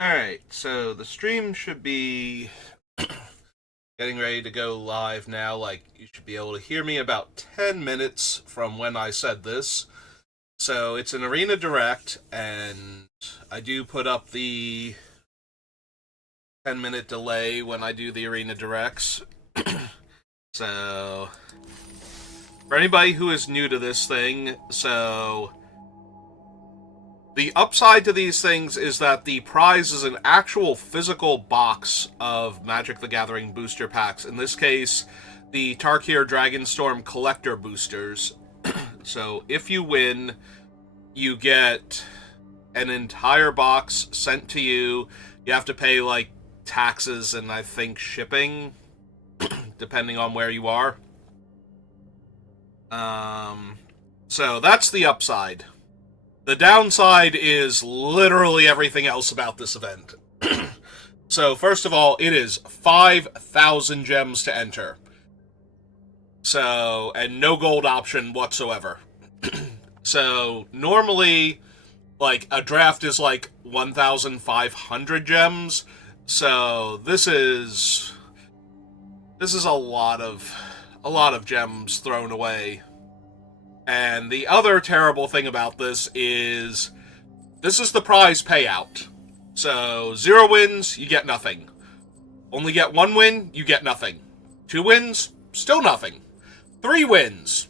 Alright, so the stream should be getting ready to go live now. Like, you should be able to hear me about 10 minutes from when I said this. So, it's an Arena Direct, and I do put up the 10-minute delay when I do the Arena Directs. So, for anybody who is new to this thing, the upside to these things is that the prize is an actual physical box of Magic the Gathering booster packs. In this case, the Tarkir Dragonstorm collector boosters. So if you win, you get an entire box sent to you. You have to pay, like, taxes and I think shipping, depending on where you are. So that's the upside. The downside is literally everything else about this event. So, first of all, it is 5,000 gems to enter. So, and no gold option whatsoever. So, normally, like, a draft is like 1,500 gems. So, this is a lot of gems thrown away. And the other terrible thing about this is the prize payout. So, 0 wins, you get nothing. Only get 1 win, you get nothing. 2 wins, still nothing. 3 wins,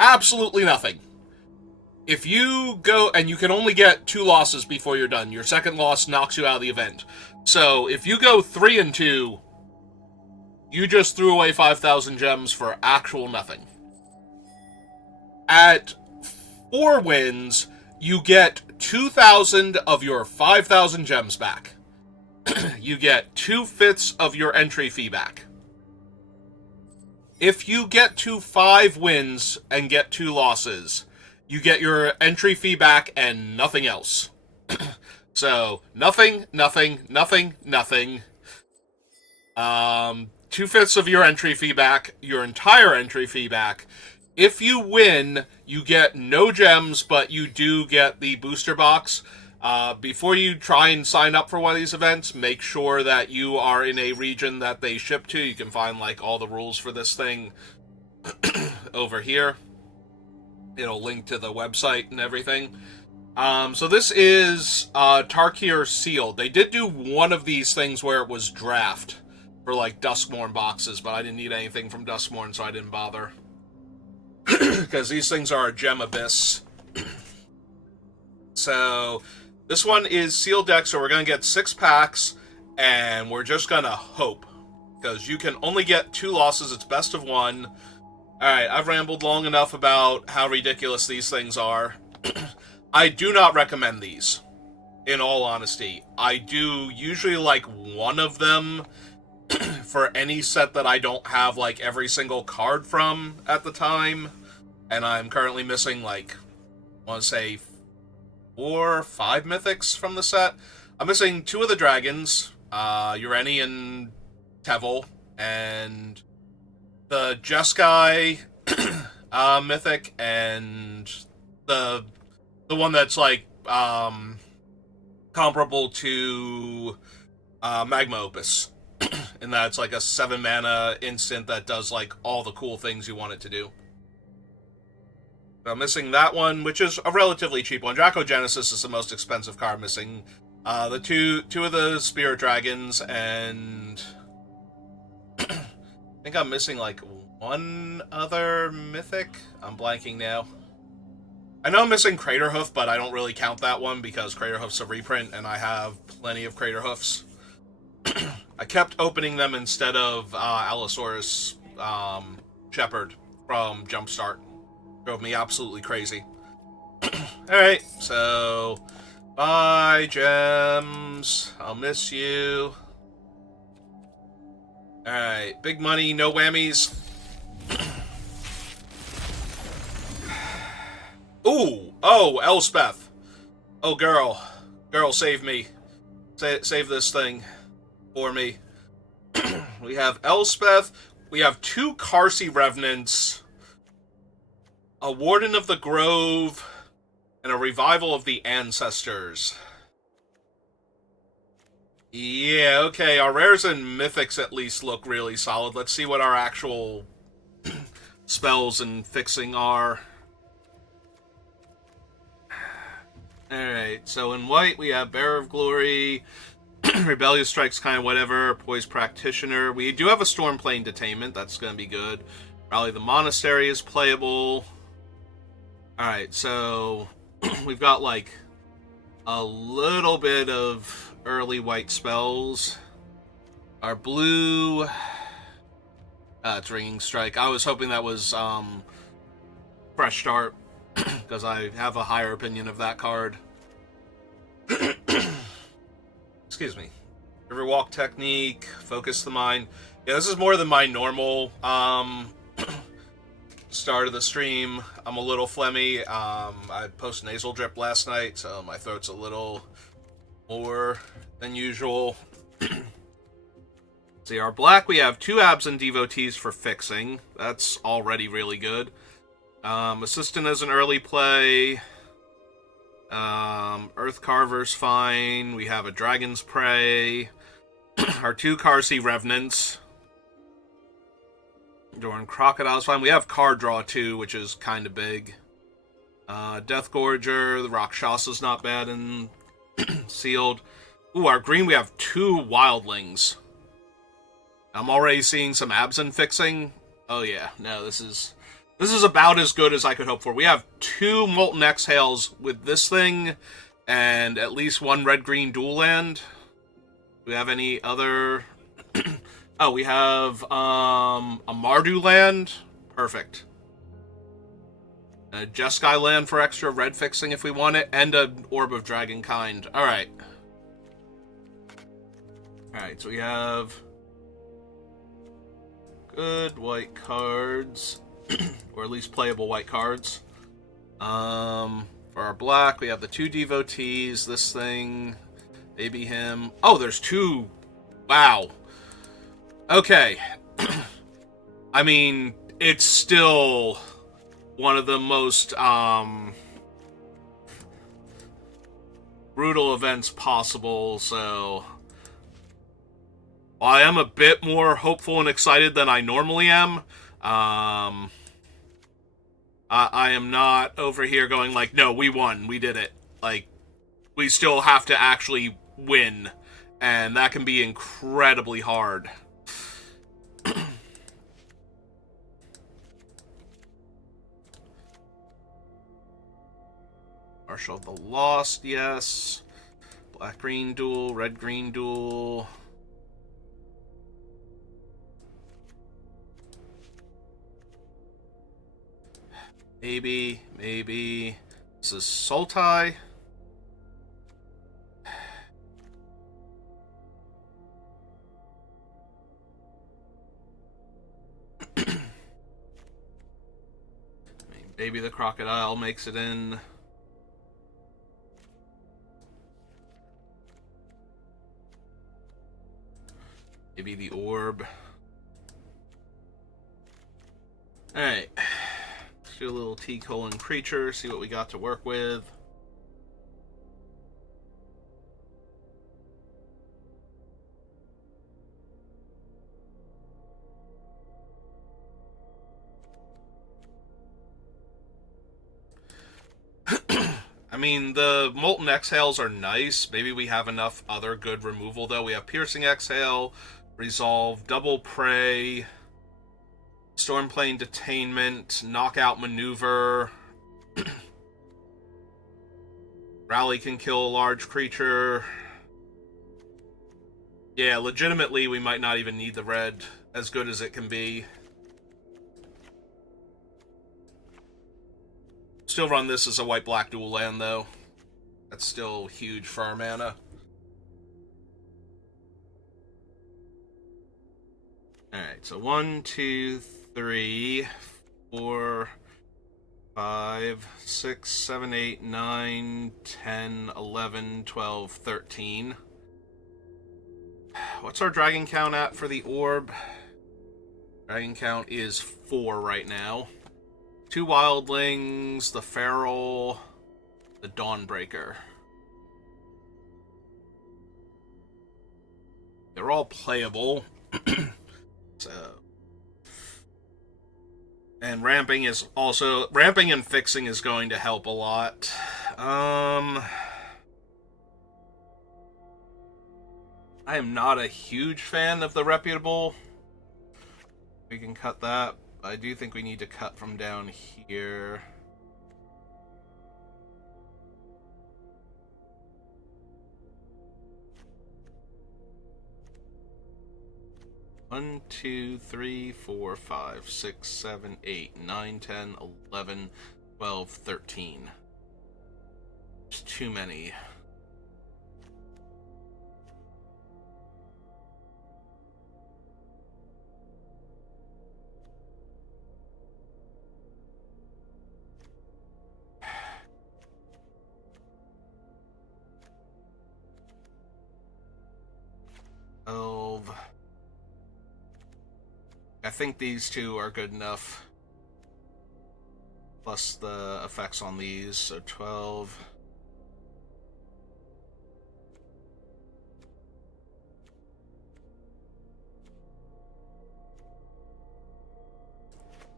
absolutely nothing. If you go, and you can only get 2 losses before you're done. Your second loss knocks you out of the event. So, if you go 3-2, you just threw away 5,000 gems for actual nothing. At 4 wins, you get 2,000 of your 5,000 gems back. You get 2/5 of your entry fee back. If you get to 5 wins and get 2 losses, you get your entry fee back and nothing else. So, nothing, nothing, nothing, nothing. 2/5 of your entry fee back, your entire entry fee back. If you win, you get no gems, but you do get the booster box. Before you try and sign up for one of these events, make sure that you are in a region that they ship to. You can find, like, all the rules for this thing over here. It'll link to the website and everything. So this is Tarkir Sealed. They did do one of these things where it was draft for, like, Duskmourn boxes, but I didn't need anything from Duskmourn, so I didn't bother. Because these things are a gem abyss. So, this one is sealed deck, so we're going to get 6 packs, and we're just going to hope. Because you can only get 2 losses, it's best of 1. Alright, I've rambled long enough about how ridiculous these things are. I do not recommend these, in all honesty. I do usually like one of them for any set that I don't have, like, every single card from at the time. And I'm currently missing, like, I want to say 4 or 5 mythics from the set. I'm missing 2 of the dragons, Ureni and Tevil, and the Jeskai mythic, and the one that's, like, comparable to Magma Opus. And that's like a 7 mana instant that does, like, all the cool things you want it to do. I'm missing that one, which is a relatively cheap one. Dracogenesis is the most expensive card missing. The two of the Spirit Dragons, and I think I'm missing, like, one other mythic. I'm blanking now. I know I'm missing Craterhoof, but I don't really count that one because Craterhoof's a reprint, and I have plenty of Craterhoofs. I kept opening them instead of Allosaurus Shepherd from Jumpstart. Drove me absolutely crazy. Alright, so bye, gems. I'll miss you. Alright, big money, no whammies. Ooh, oh, Elspeth. Oh, girl. Girl, save me. Save this thing for me. We have Elspeth. We have 2 Carsey Revenants, a Warden of the Grove, and a Revival of the Ancestors. Yeah, okay, our rares and mythics at least look really solid. Let's see what our actual spells and fixing are. Alright, so in white we have Bearer of Glory, Rebellious Strike's kind of whatever, Poise Practitioner. We do have a Stormplane Detainment, that's going to be good. Rally the Monastery is playable. Alright, so we've got like a little bit of early white spells. Our blue... it's Ringing Strike. I was hoping that was Fresh Start, because I have a higher opinion of that card. Excuse me. Riverwalk Technique, Focus the Mind. Yeah, this is more than my normal start of the stream. I'm a little phlegmy. I posted nasal drip last night, so my throat's a little more than usual. See, our black, we have 2 Absent Devotees for fixing. That's already really good. Assistant as an early play. Earth Carver's fine. We have a Dragon's Prey. Our 2 Carsey Revenants. Doran Crocodile's fine. We have card draw too, which is kind of big. Death Gorger, the Rakshasa's not bad and sealed. Ooh, our green, we have 2 Wildlings. I'm already seeing some absent fixing. Oh yeah, no, this is about as good as I could hope for. We have 2 Molten Exhales with this thing, and at least 1 red-green dual land. Do we have any other... Oh, we have a Mardu land. Perfect. A Jeskai land for extra red fixing if we want it, and an Orb of Dragonkind. Alright. Alright, so we have good white cards. Or at least playable white cards. For our black, we have the 2 Devotees, this thing, maybe him. Oh, there's 2. Wow. Okay. I mean, it's still one of the most brutal events possible, so while I am a bit more hopeful and excited than I normally am, I am not over here going like, no, we won, we did it. Like, we still have to actually win, and that can be incredibly hard. Marshal of the Lost, yes. Black-green duel, red-green duel. Maybe. This is Sultai. Maybe the Crocodile makes it in. Maybe the Orb. Alright. Let's do a little T-colon creature, see what we got to work with. I mean, the Molten Exhales are nice. Maybe we have enough other good removal, though. We have Piercing Exhale, Resolve, Double Prey, Stormplane Detainment, Knockout Maneuver. Rally can kill a large creature. Yeah, legitimately, we might not even need the red, as good as it can be. Still run this as a white-black dual land, though. That's still huge for our mana. Alright, so 1, 2, 3, 4, 5, 6, 7, 8, 9, 10, 11, 12, 13. What's our dragon count at for the orb? Dragon count is 4 right now. 2 wildlings, the feral, the Dawnbreaker. they're all playable. So, and ramping and fixing is going to help a lot. I am not a huge fan of the reputable. We can cut that. I do think we need to cut from down here. One, 2, 3, 4, 5, 6, 7, 8, 9, 10, 11, 12, 13. It's too many. I think these two are good enough. Plus the effects on these, so 12.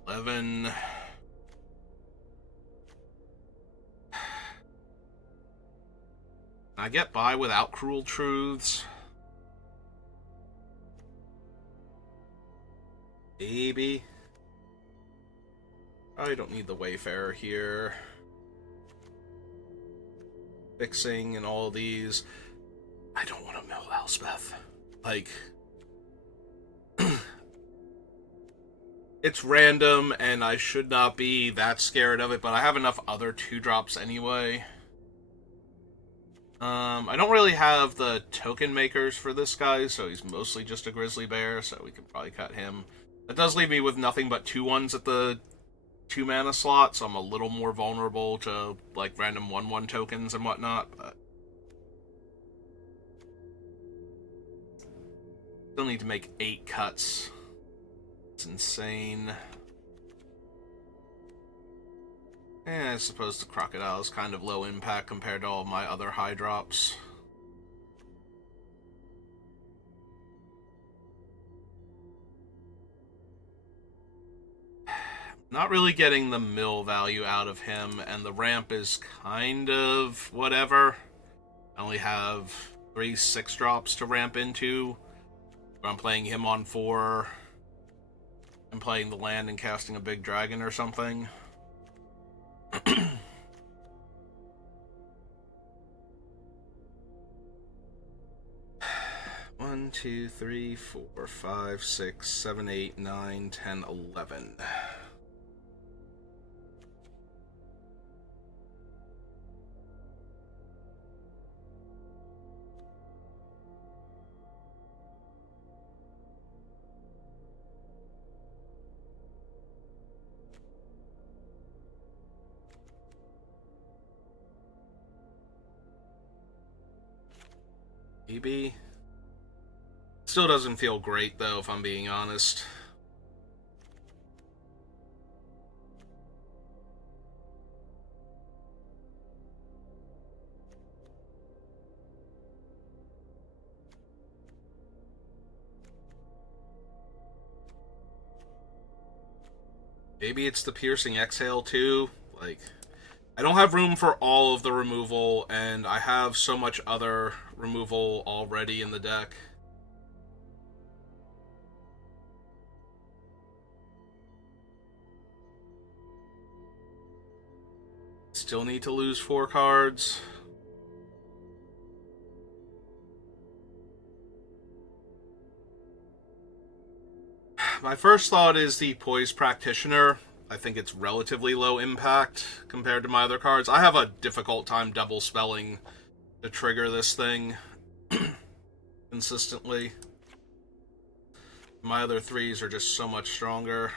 $11. I get by without Cruel Truths. Maybe. I don't need the Wayfarer here. Fixing and all these. I don't want to mill Elspeth. Like, it's random and I should not be that scared of it, but I have enough other 2-drops anyway. I don't really have the token makers for this guy, so he's mostly just a grizzly bear, so we can probably cut him. That does leave me with nothing but 2/1s at the 2-mana slot, so I'm a little more vulnerable to, like, random 1/1 tokens and whatnot, but still need to make 8 cuts. It's insane. And I suppose the Crocodile is kind of low impact compared to all my other high drops. Not really getting the mill value out of him, and the ramp is kind of whatever. I only have 3 6-drops to ramp into. I'm playing him on 4. I'm playing the land and casting a big dragon or something. 1, 2, 3, 4, 5, 6, 7, 8, 9, 10, 11. Maybe. Still doesn't feel great, though, if I'm being honest. Maybe it's the Piercing Exhale, too. Like, I don't have room for all of the removal, and I have so much other removal already in the deck. Still need to lose 4 cards. My first thought is the Poise Practitioner. I think it's relatively low impact compared to my other cards. I have a difficult time double spelling to trigger this thing consistently. My other 3s are just so much stronger.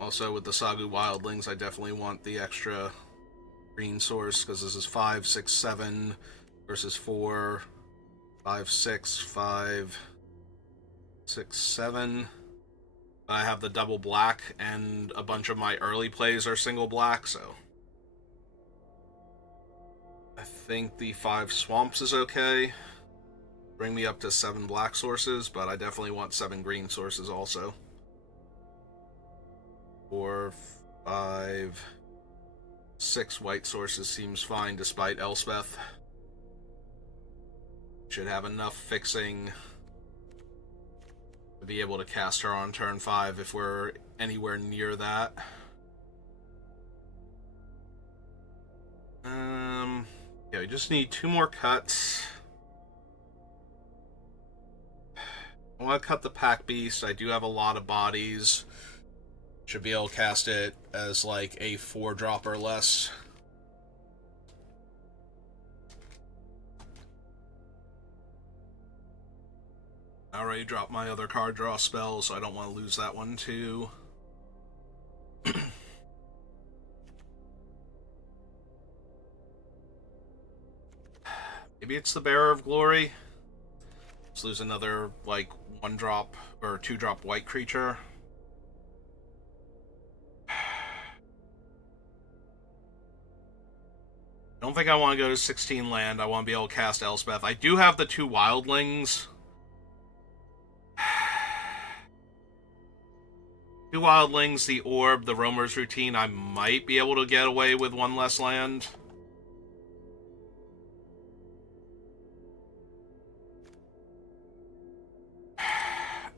Also, with the Sagu Wildlings, I definitely want the extra green source, because this is 5, 6, 7 versus 4. 5, 6, 5, 6, 7. I have the double black, and a bunch of my early plays are single black, so I think the 5 swamps is okay. Bring me up to 7 black sources, but I definitely want 7 green sources also. 4, 5, 6 white sources seems fine despite Elspeth. Should have enough fixing to be able to cast her on turn 5 if we're anywhere near that. Yeah, we just need 2 more cuts. I want to cut the Pack Beast. I do have a lot of bodies. Should be able to cast it as like a 4-drop or less. I already dropped my other card draw spell, so I don't want to lose that one too. Maybe it's the Bearer of Glory. Let's lose another, like, 1-drop or 2-drop white creature. I don't think I want to go to 16 land. I want to be able to cast Elspeth. I do have the 2 wildlings. 2 wildlings, the orb, the roamer's routine. I might be able to get away with 1 less land.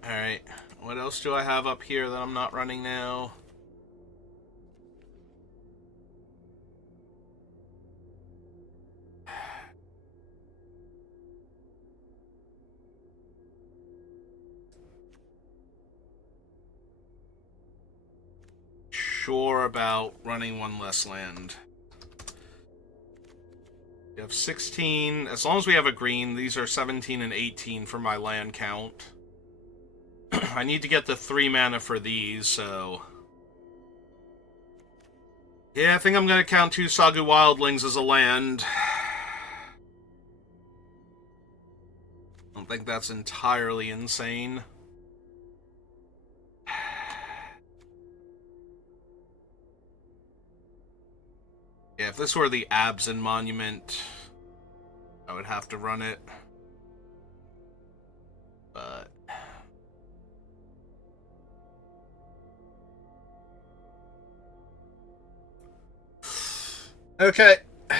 Alright, what else do I have up here that I'm not running now? Sure about running 1 less land. We have 16. As long as we have a green, these are 17 and 18 for my land count. I need to get the 3 mana for these, so... Yeah, I think I'm going to count 2 Sagu Wildlings as a land. I don't think that's entirely insane. Yeah, if this were the Absent Monument, I would have to run it. But... okay. I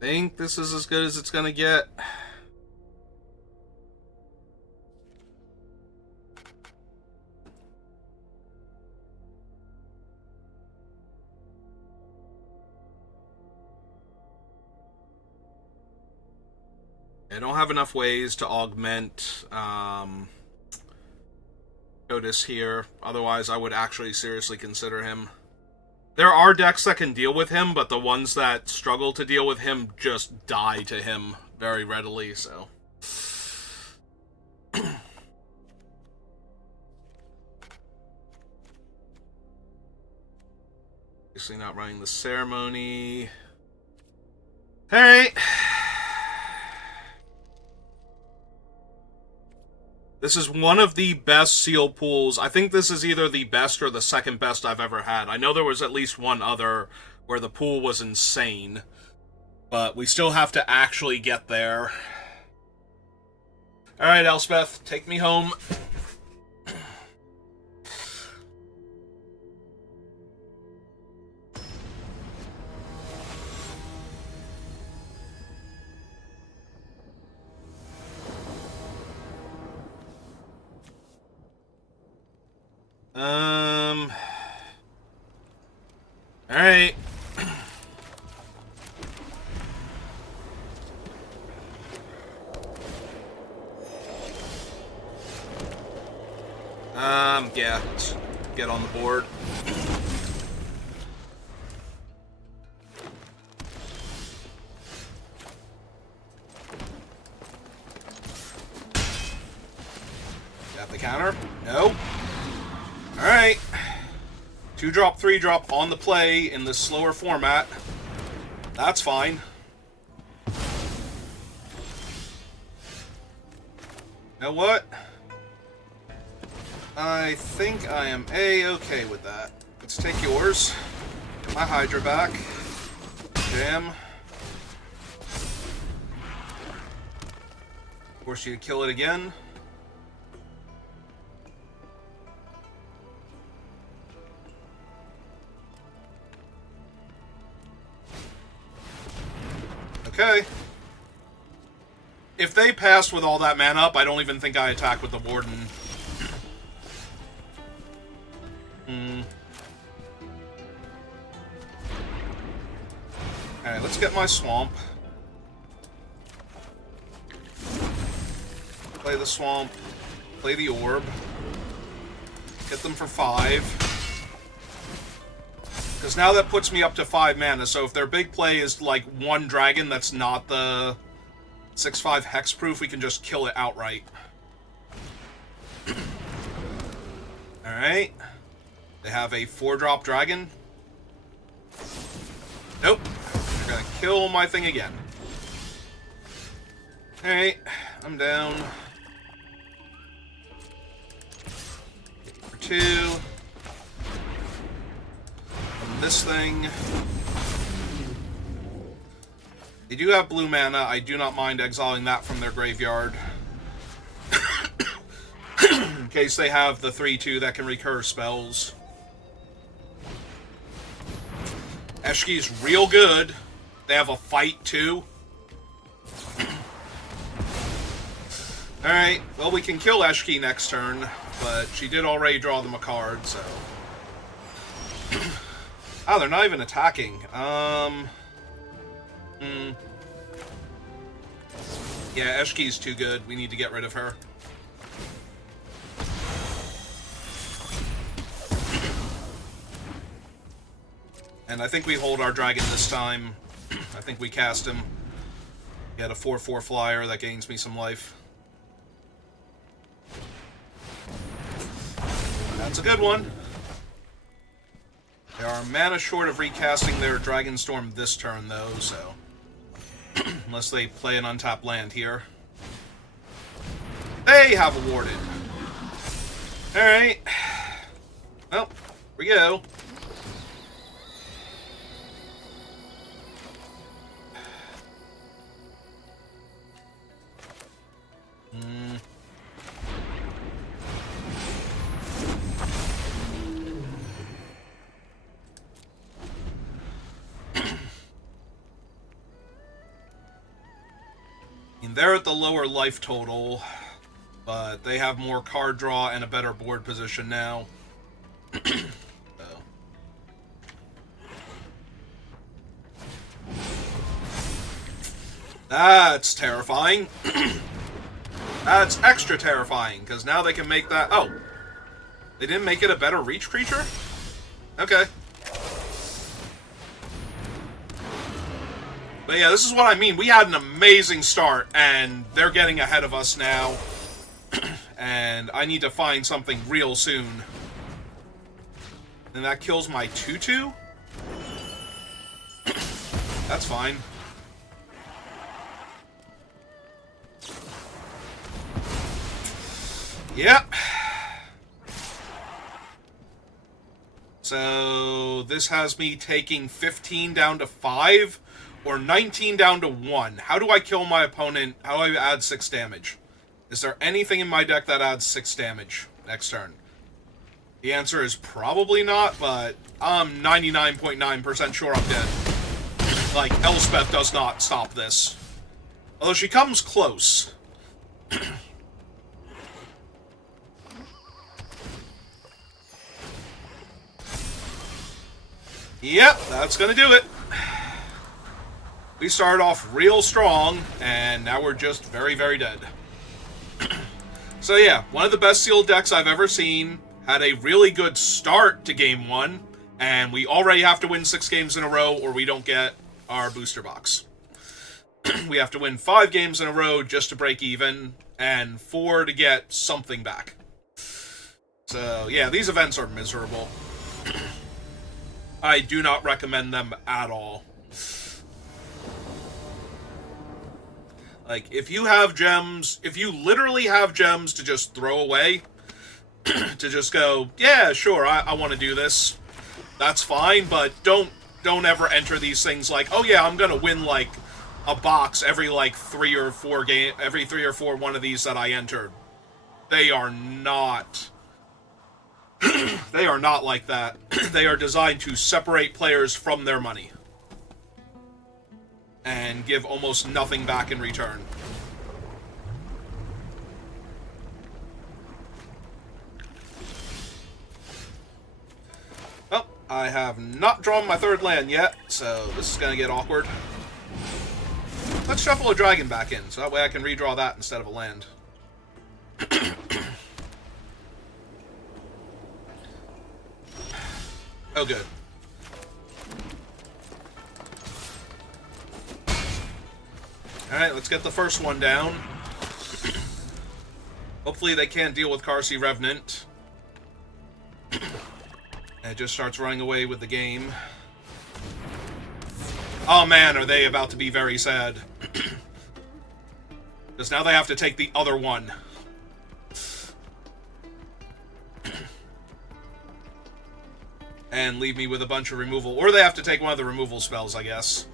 think this is as good as it's gonna get. I don't have enough ways to augment Otis here. Otherwise, I would actually seriously consider him. There are decks that can deal with him, but the ones that struggle to deal with him just die to him very readily, so... Obviously not running the ceremony. Alright. This is one of the best seal pools. I think this is either the best or the second best I've ever had. I know there was at least one other where the pool was insane, but we still have to actually get there. Alright, Elspeth, take me home. Alright. Yeah, let's get on the board. Got the counter? No. Alright. 2-drop, 3-drop on the play in this slower format. That's fine. know what? I think I am A-okay with that. Let's take yours. Get my Hydra back. Jam. Force you to kill it again. Okay. If they passed with all that mana up, I don't even think I attack with the Warden. Alright, let's get my Swamp. Play the Swamp. Play the Orb. Get them for 5. Because now that puts me up to 5 mana, so if their big play is like 1 dragon that's not the 6/5 hexproof, we can just kill it outright. Alright. They have a 4-drop dragon. Nope. They're gonna kill my thing again. Alright. I'm down. For 2. And this thing. They do have blue mana. I do not mind exiling that from their graveyard. In case they have the 3/2 that can recur spells. Eshki's real good. They have a fight, too. Alright, well, we can kill Eshki next turn, but she did already draw them a card, so... Oh, they're not even attacking. Yeah, Eshki's too good. We need to get rid of her. And I think we hold our dragon this time. I think we cast him. Get a 4/4 flyer that gains me some life. That's a good one. They are mana short of recasting their Dragonstorm this turn, though, so... Unless they play an untapped land here. They have awarded. Alright. Well, here we go. They're at the lower life total, but they have more card draw and a better board position now. So. That's terrifying. That's extra terrifying, because now they can make that... Oh! They didn't make it a better reach creature? Okay. But yeah, this is what I mean. We had an amazing start, and they're getting ahead of us now. And I need to find something real soon. And that kills my 2/2? That's fine. Yep. So, this has me taking 15 down to 5. Or 19 down to 1. How do I kill my opponent? How do I add 6 damage? Is there anything in my deck that adds 6 damage next turn? The answer is probably not, but I'm 99.9% sure I'm dead. Like, Elspeth does not stop this. Although she comes close. Yep, that's gonna do it. We started off real strong, and now we're just very, very dead. So yeah, one of the best sealed decks I've ever seen. Had a really good start to Game 1, and we already have to win 6 games in a row or we don't get our booster box. We have to win 5 games in a row just to break even, and 4 to get something back. So yeah, these events are miserable. I do not recommend them at all. Like, if you have gems, if you literally have gems to just throw away, to just go, yeah, sure, I want to do this, that's fine, but don't ever enter these things like, oh yeah, I'm gonna win, like, a box every, like, 3 or 4 every 3 or 4 one of these that I entered. They are not... they are not like that. They are designed to separate players from their money. And give almost nothing back in return. Well, I have not drawn my 3rd land yet, so this is going to get awkward. Let's shuffle a dragon back in, so that way I can redraw that instead of a land. Oh, good. Alright, let's get the first one down. Hopefully they can't deal with Karsi Revenant. And it just starts running away with the game. Oh man, are they about to be very sad. Because now they have to take the other one. And leave me with a bunch of removal. Or they have to take one of the removal spells, I guess.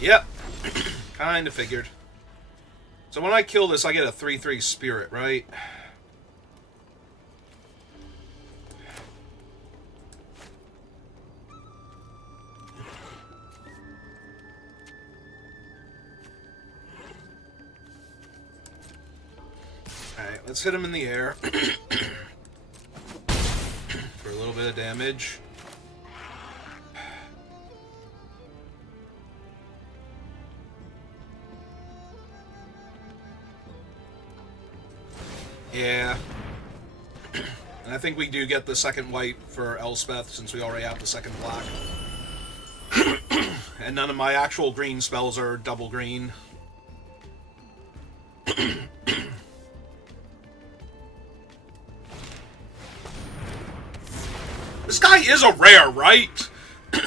Yep. Kinda figured. So when I kill this, I get a 3/3 spirit, right? Alright, let's hit him in the air. For a little bit of damage. Yeah. And I think we do get the second white for Elspeth, since we already have the second black. And none of my actual green spells are double green. This guy is a rare, right?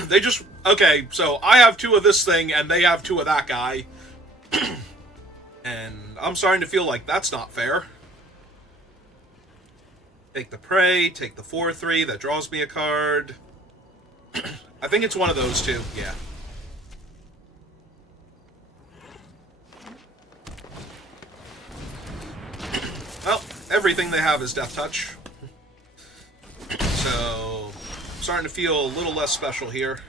They just... Okay, so I have 2 of this thing, and they have 2 of that guy. And I'm starting to feel like that's not fair. Take the prey, take the 4/3, that draws me a card. I think it's one of those 2, yeah. Well, everything they have is Death Touch. So, I'm starting to feel a little less special here.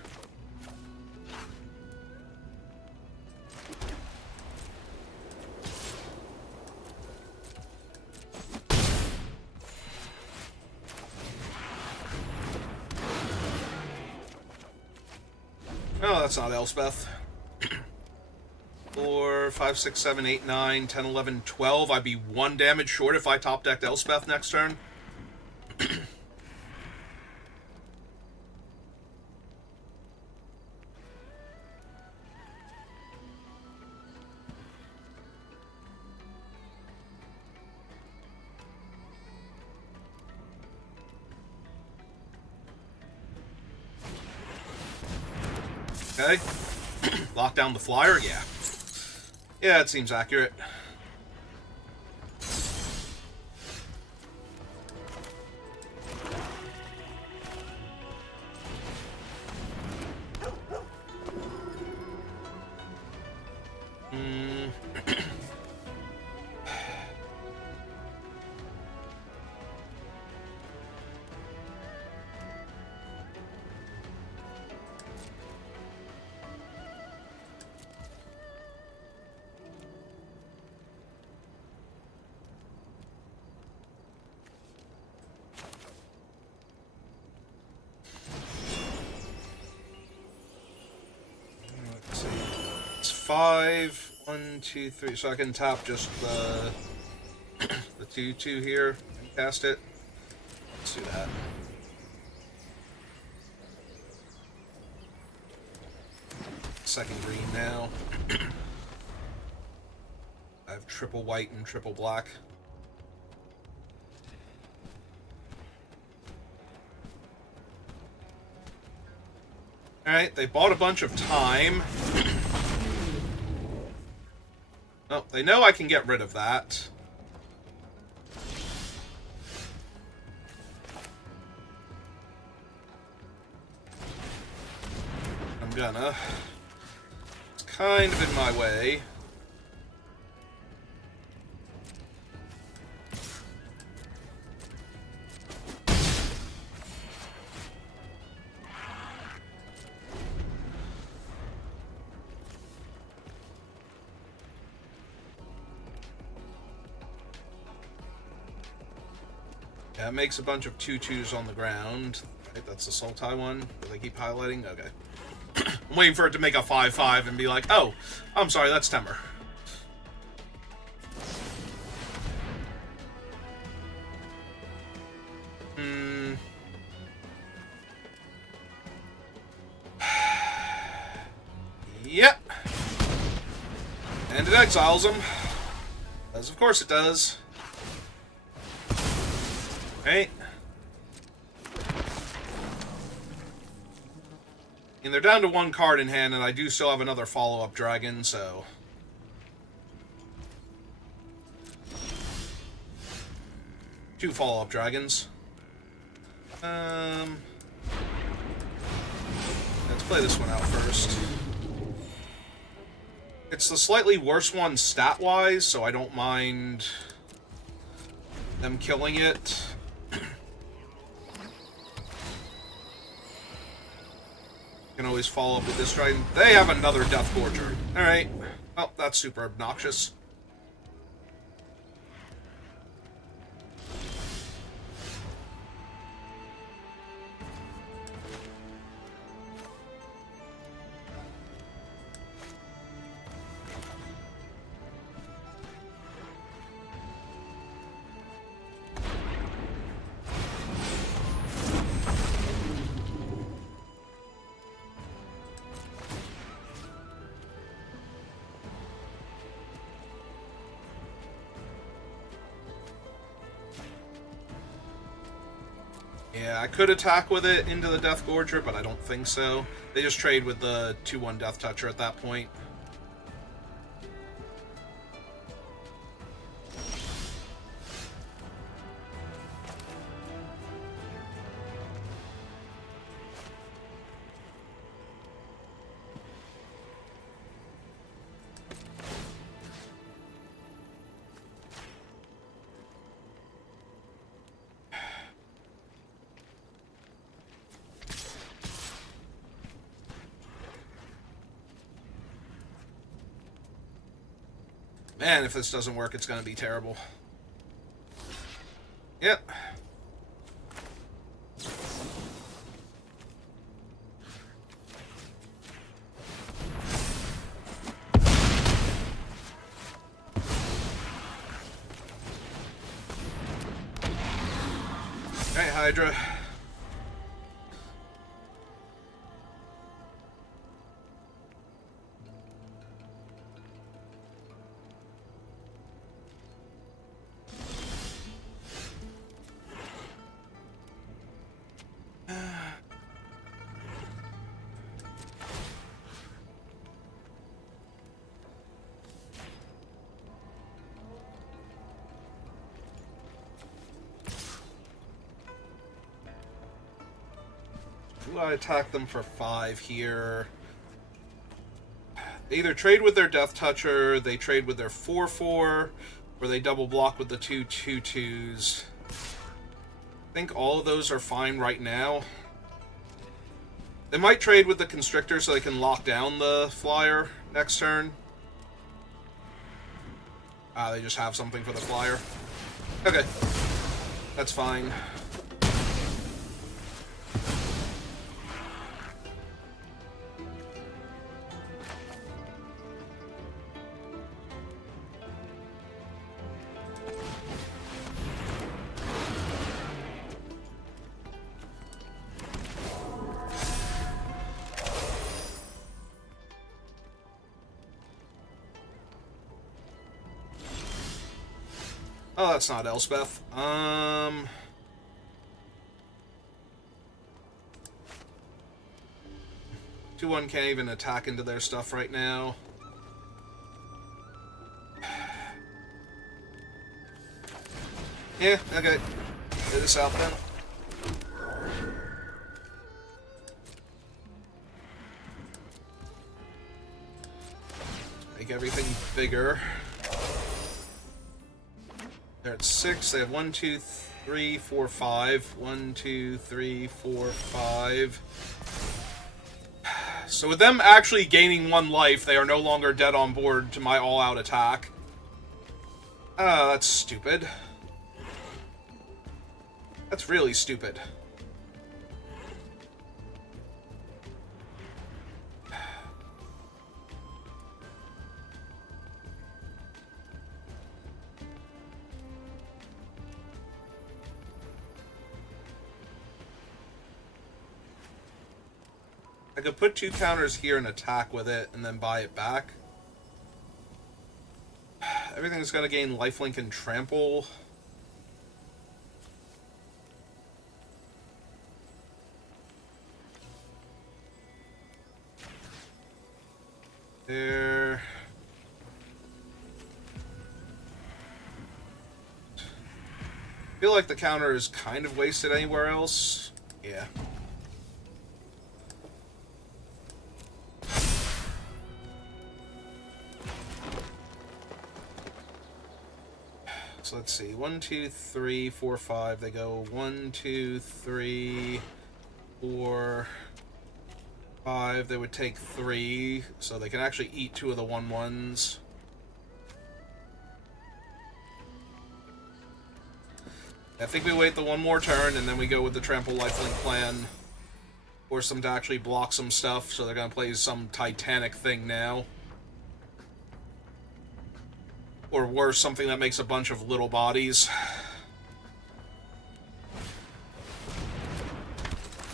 Oh, that's not Elspeth. 4, 5, 6, 7, 8, 9, 10, 11, 12. I'd be 1 damage short if I top-decked Elspeth next turn. Okay. Lock down the flyer? Yeah. Yeah, it seems accurate. It's 5, 1, 2, 3. So I can tap just the 2/2 here and cast it. Let's do that. Second green now. I have triple white and triple black. Alright, they bought a bunch of time. Oh, they know I can get rid of that. I'm gonna. It's kind of in my way. Yeah, it makes a bunch of 2/2s on the ground. Right, that's the Sultai one that I keep highlighting. Okay. I'm waiting for it to make a 5/5 and be like, oh, I'm sorry, that's Temur. Yep. And it exiles him. As of course it does. Right? And they're down to one card in hand, and I do still have another follow-up dragon, so... Two follow-up dragons. Let's play this one out first. It's the slightly worse one stat-wise, so I don't mind them killing it. Can always follow up with this dragon. They have another Death Gorger. Alright. Well, that's super obnoxious. Yeah, I could attack with it into the Death Gorger, but I don't think so. They just trade with the 2/1 Death Toucher at that point. Man, if this doesn't work, it's going to be terrible. Yep. Alright, Hydra. Do I attack them for 5 here? They either trade with their Death Toucher, they trade with their 4/4, or they double block with the 2/2/2s. I think all of those are fine right now. They might trade with the Constrictor so they can lock down the Flyer next turn. They just have something for the Flyer. Okay. That's fine. Oh, that's not Elspeth. 2-1 can't even attack into their stuff right now. Yeah, okay. Get this out then. Make everything bigger. They're at 6. They have 1, 2, 3, 4, 5. 1, 2, 3, 4, 5. So with them actually gaining 1 life, they are no longer dead on board to my all-out attack. That's stupid. That's really stupid. I could put 2 counters here and attack with it, and then buy it back. Everything's going to gain lifelink and trample. There. I feel like the counter is kind of wasted anywhere else. Yeah. So let's see. 1, 2, 3, 4, 5. They go 1, 2, 3, 4, 5. They would take 3, so they can actually eat 2 of the 1/1s. I think we wait the 1 more turn, and then we go with the trample lifelink plan. Force them to actually block some stuff, so they're going to play some Titanic thing now. Or worse, something that makes a bunch of little bodies.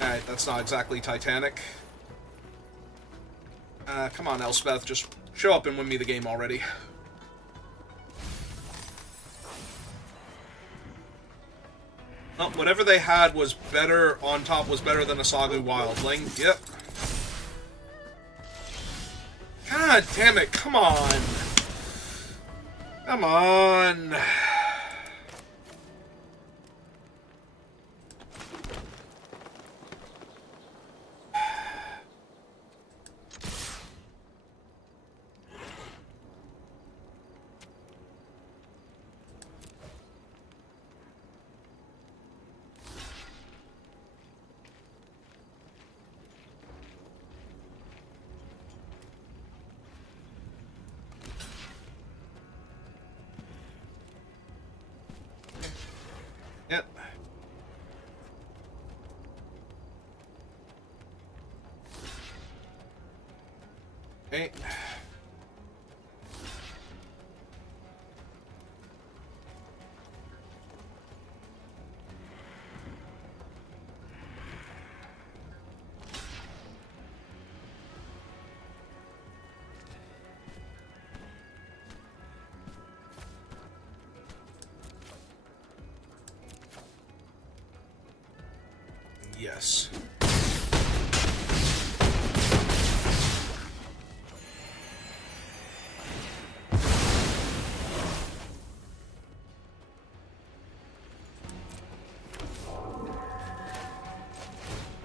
Alright, that's not exactly Titanic. Come on, Elspeth, just show up and win me the game already. Well, whatever they had was better, on top was better than a Sagu Wildling. Yep. God damn it, come on! Come on! Yep. Okay. Yes.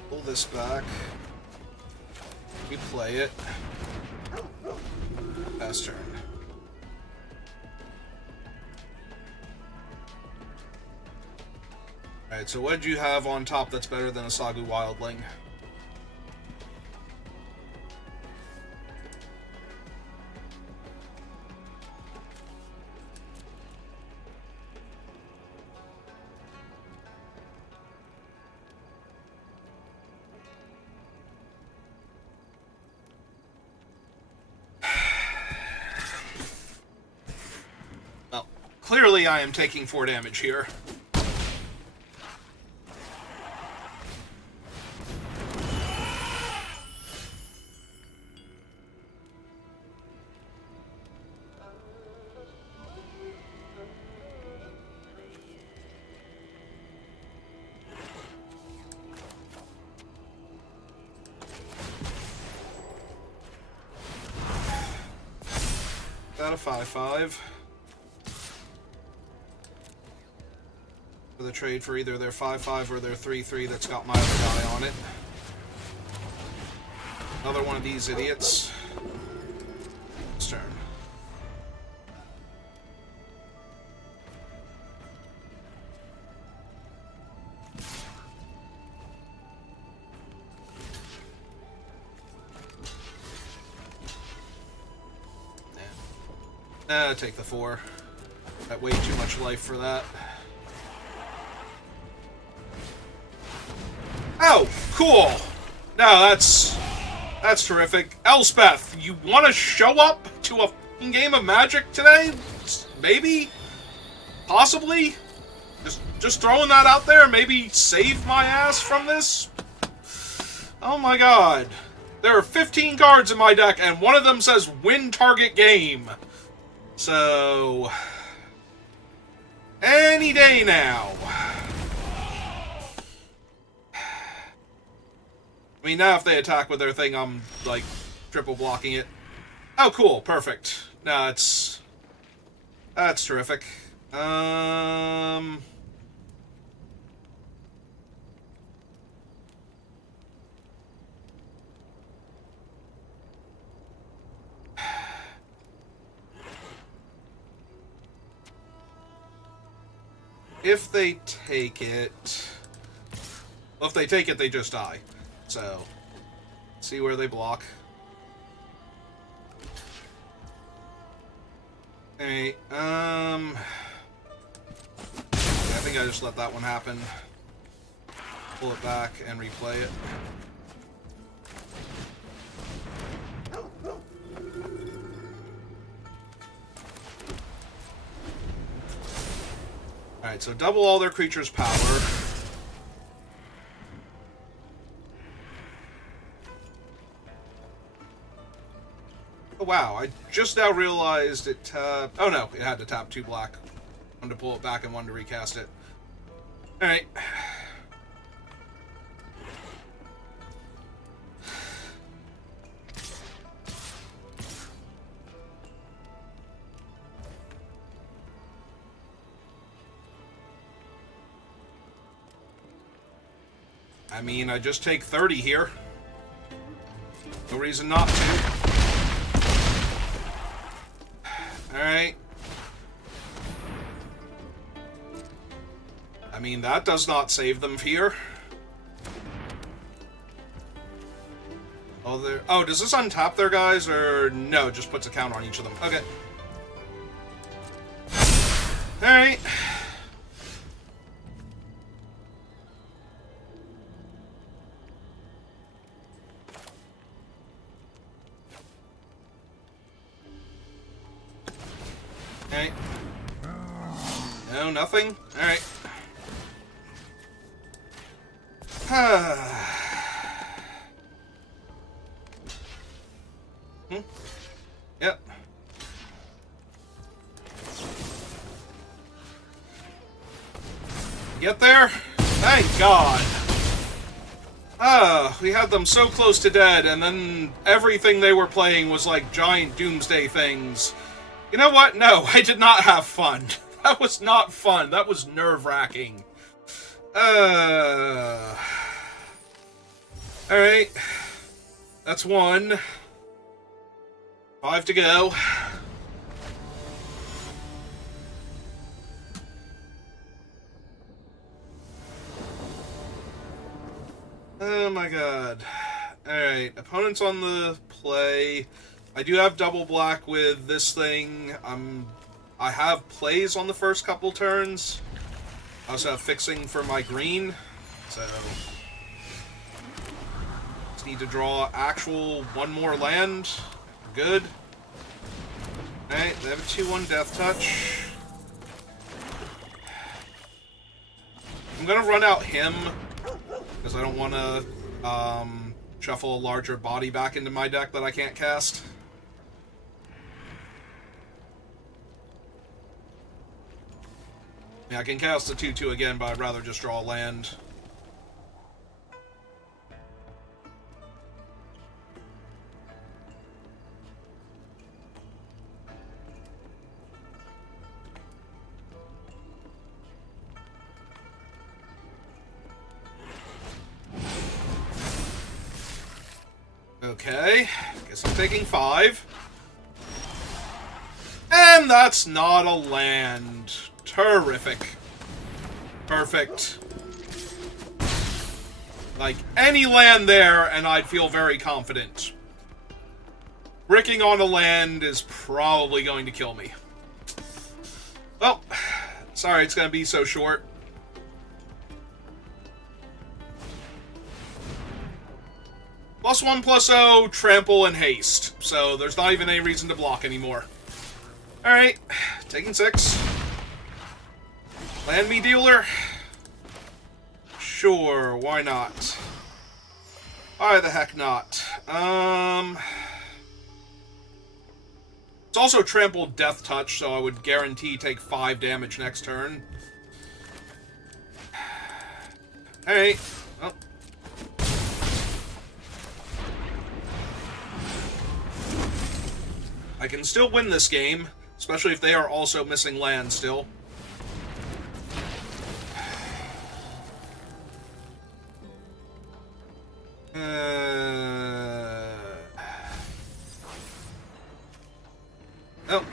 Pull this back. We play it. Pass turn. Alright, so what did you have on top that's better than a Sagu Wildling? Well, clearly I am taking 4 damage here. that a 5/5. For the trade for either their 5/5 or their 3/3 that's got my other guy on it. Another one of these idiots. His turn. Take the 4. Got way too much life for that. Oh, cool. No, that's terrific. Elspeth, you want to show up to a f***ing game of Magic today? Maybe? Possibly? Just throwing that out there. Maybe save my ass from this? Oh my god. There are 15 cards in my deck, and one of them says win target game. So, any day now. I mean, now if they attack with their thing, I'm, like, triple blocking it. Oh, cool. Perfect. No, that's terrific. If they take it... Well, if they take it, they just die. So, see where they block. Hey, yeah, I think I just let that one happen. Pull it back and replay it. Alright, so double all their creatures' power. Oh, wow, I just now realized it tapped... Oh, no, it had to tap 2 black. One to pull it back and one to recast it. Alright. I mean, I just take 30 here. No reason not to. Alright. I mean, that does not save them here. Oh, does this untap their guys, or no, it just puts a count on each of them? Okay. Alright. Okay. No, nothing? Alright. Yep. Get there? Thank God. We had them so close to dead, and then everything they were playing was like giant doomsday things. You know what? No, I did not have fun. That was not fun. That was nerve-wracking. Alright. That's 1. 5 to go. Oh my god. Alright, opponents on the play. I do have double black with this thing. I have plays on the first couple turns. I also have fixing for my green. So, just need to draw actual 1 more land. Good. Alright, they have a 2/1 Death Touch. I'm gonna run out him, because I don't want to shuffle a larger body back into my deck that I can't cast. Yeah, I can cast the 2/2 again, but I'd rather just draw a land. Okay, guess I'm taking 5. And that's not a land. Terrific. Perfect. Like, any land there, and I'd feel very confident. Bricking on a land is probably going to kill me. Well, sorry it's going to be so short. +1/+0, trample, and haste. So there's not even any reason to block anymore. Alright, taking 6. Land me dealer. Sure, why not? Why the heck not? It's also trampled death touch, so I would guarantee take 5 damage next turn. Alright. Well. I can still win this game, especially if they are also missing land still. Oh,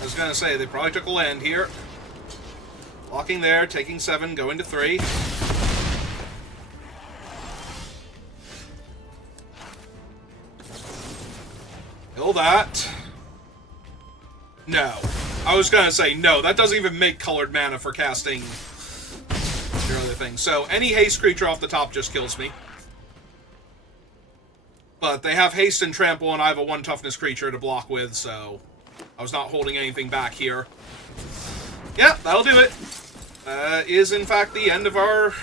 I was gonna say, they probably took a land here. Blocking there, taking 7, going to 3. Kill that. No. I was gonna say, no, that doesn't even make colored mana for casting your other thing. So, any haste creature off the top just kills me. But they have haste and trample, and I have a 1 toughness creature to block with, so I was not holding anything back here. Yeah, that'll do it. Is in fact the end of our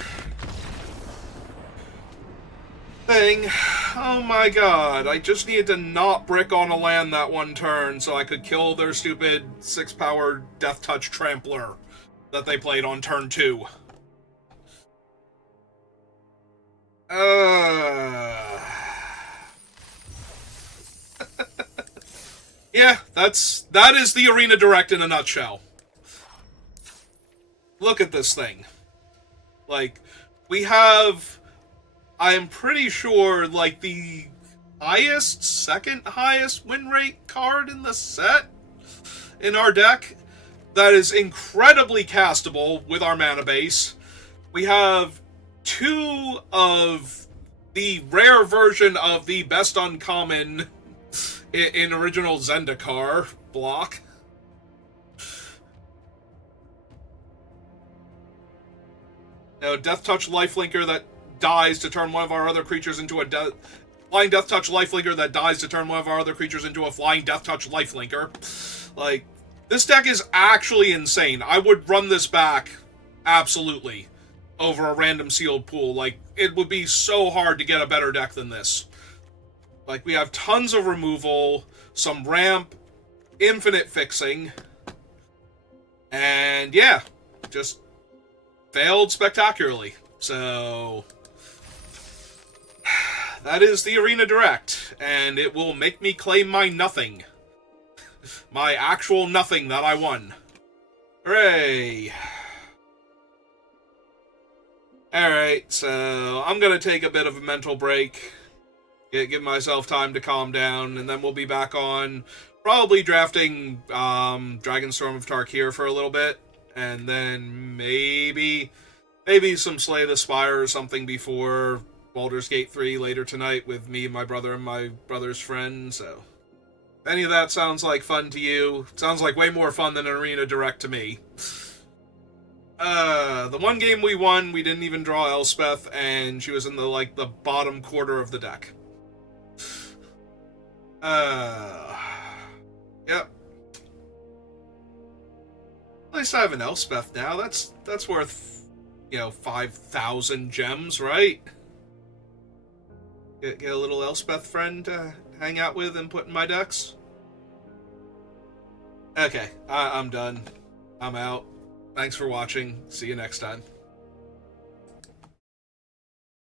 thing. Oh my god, I just needed to not brick on a land that one turn so I could kill their stupid 6-power Death Touch Trampler that they played on turn 2. Yeah, that is the Arena Direct in a nutshell. Look at this thing. Like, we have, I am pretty sure, like, the second highest win rate card in the set in our deck that is incredibly castable with our mana base. We have 2 of the rare version of the best uncommon in original Zendikar block. Now, Death Touch Lifelinker that dies to turn one of our other creatures into a Flying Death Touch Lifelinker that dies to turn one of our other creatures into a Flying Death Touch Lifelinker. Like, this deck is actually insane. I would run this back, absolutely, over a random sealed pool. Like, it would be so hard to get a better deck than this. Like, we have tons of removal, some ramp, infinite fixing, and yeah, just failed spectacularly. So, that is the Arena Direct, and it will make me claim my nothing. My actual nothing that I won. Hooray! Alright, so I'm gonna take a bit of a mental break. Give myself time to calm down, and then we'll be back on probably drafting Dragonstorm of Tarkir for a little bit, and then maybe some Slay the Spire or something before Baldur's Gate 3 later tonight with me, my brother, and my brother's friend. So, if any of that sounds like fun to you, it sounds like way more fun than an Arena Direct to me. The one game we won, we didn't even draw Elspeth, and she was in the bottom quarter of the deck. Yep. At least I have an Elspeth now. That's worth, 5,000 gems, right? Get a little Elspeth friend to hang out with and put in my decks. Okay, I'm done. I'm out. Thanks for watching. See you next time.